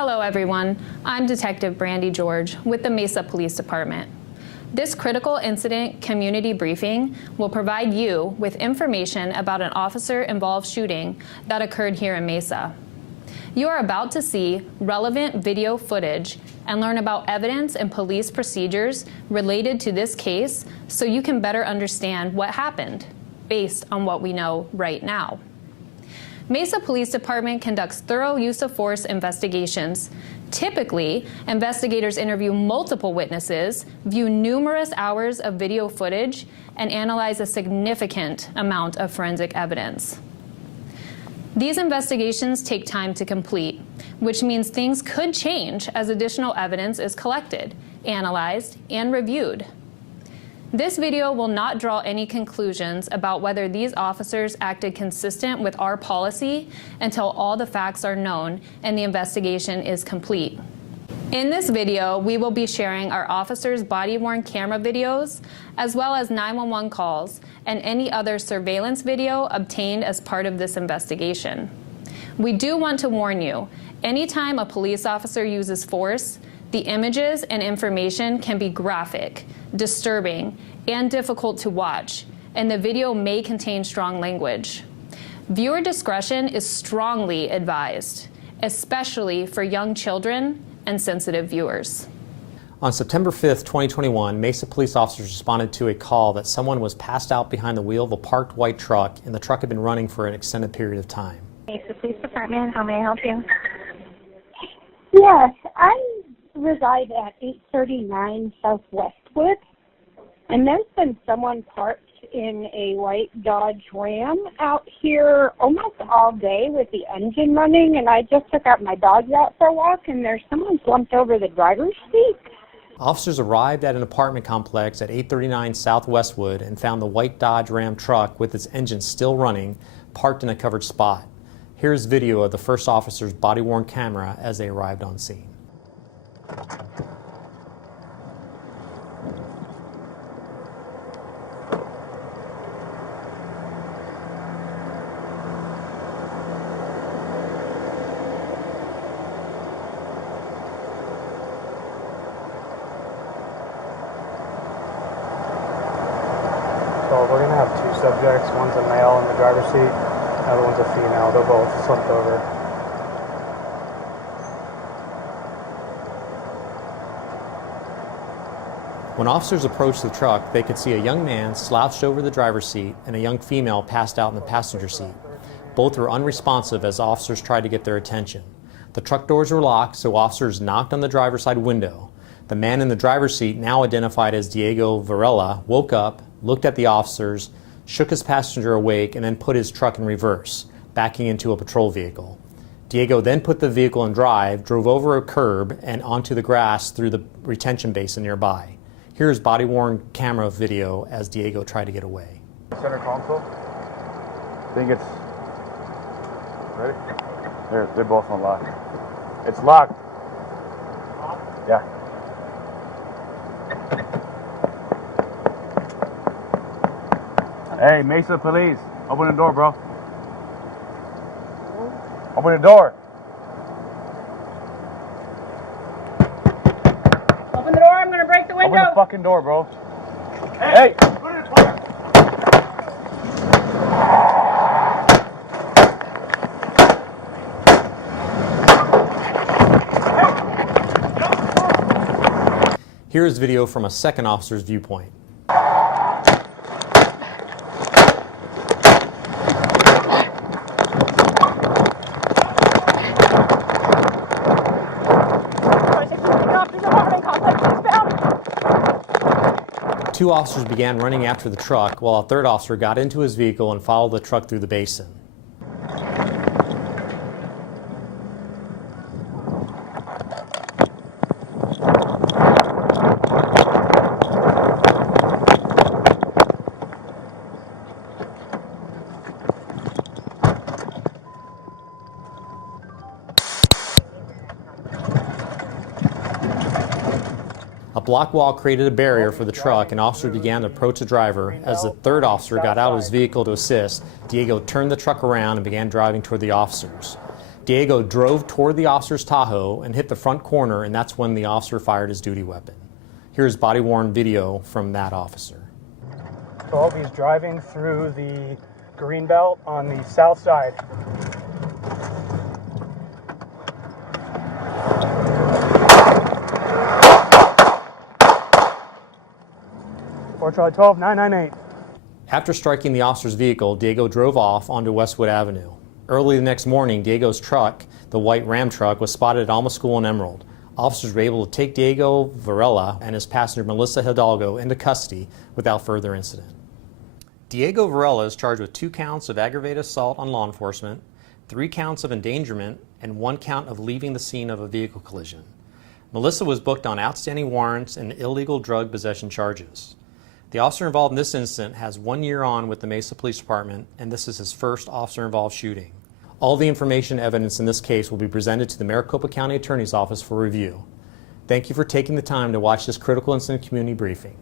Hello everyone, I'm Detective Brandy George with the Mesa Police Department. This critical incident community briefing will provide you with information about an officer-involved shooting that occurred here in Mesa. You are about to see relevant video footage and learn about evidence and police procedures related to this case so you can better understand what happened based on what we know right now. Mesa Police Department conducts thorough use of force investigations. Typically, investigators interview multiple witnesses, view numerous hours of video footage, and analyze a significant amount of forensic evidence. These investigations take time to complete, which means things could change as additional evidence is collected, analyzed, and reviewed. This video will not draw any conclusions about whether these officers acted consistent with our policy until all the facts are known and the investigation is complete. In this video, we will be sharing our officers' body-worn camera videos, as well as 911 calls and any other surveillance video obtained as part of this investigation. We do want to warn you, anytime a police officer uses force, the images and information can be graphic, disturbing, and difficult to watch, and the video may contain strong language. Viewer discretion is strongly advised, especially for young children and sensitive viewers. On September 5th, 2021, Mesa police officers responded to a call that someone was passed out behind the wheel of a parked white truck, and the truck had been running for an extended period of time. Mesa Police Department, how may I help you? Yes, I reside at 839 South Westwood, and there's been someone parked in a white Dodge Ram out here almost all day with the engine running, and I just took out my dogs out for a walk, and there's someone slumped over the driver's seat. Officers arrived at an apartment complex at 839 South Westwood and found the white Dodge Ram truck with its engine still running, parked in a covered spot. Here's video of the first officer's body-worn camera as they arrived on scene. So we're going to have two subjects. One's a male in the driver's seat, the other one's a female. They're both slumped over. When officers approached the truck, they could see a young man slouched over the driver's seat and a young female passed out in the passenger seat. Both were unresponsive as officers tried to get their attention. The truck doors were locked, so officers knocked on the driver's side window. The man in the driver's seat, now identified as Diego Varela, woke up, looked at the officers, shook his passenger awake, and then put his truck in reverse, backing into a patrol vehicle. Diego then put the vehicle in drive, drove over a curb and onto the grass through the retention basin nearby. Here's body-worn camera video as Diego tried to get away. Center console. I think it's ready. They're both unlocked. It's locked. Yeah. Hey, Mesa Police, open the door, bro. Open the door. Open the door, I'm going to break the window. Open the fucking door, bro. Hey! Here is video from a second officer's viewpoint. Two officers began running after the truck, while a third officer got into his vehicle and followed the truck through the basin. A block wall created a barrier for the truck, and officers began to approach the driver. As the third officer got out of his vehicle to assist, Diego turned the truck around and began driving toward the officers. Diego drove toward the officer's Tahoe and hit the front corner, and that's when the officer fired his duty weapon. Here's body-worn video from that officer. So he's driving through the green belt on the south side. Charlie 12, 998. After striking the officer's vehicle, Diego drove off onto Westwood Avenue. Early the next morning, Diego's truck, the white Ram truck, was spotted at Alma School in Emerald. Officers were able to take Diego Varela and his passenger Melissa Hidalgo into custody without further incident. Diego Varela is charged with 2 counts of aggravated assault on law enforcement, 3 counts of endangerment, and 1 count of leaving the scene of a vehicle collision. Melissa was booked on outstanding warrants and illegal drug possession charges. The officer involved in this incident has 1 year on with the Mesa Police Department, and this is his first officer-involved shooting. All the information and evidence in this case will be presented to the Maricopa County Attorney's Office for review. Thank you for taking the time to watch this critical incident community briefing.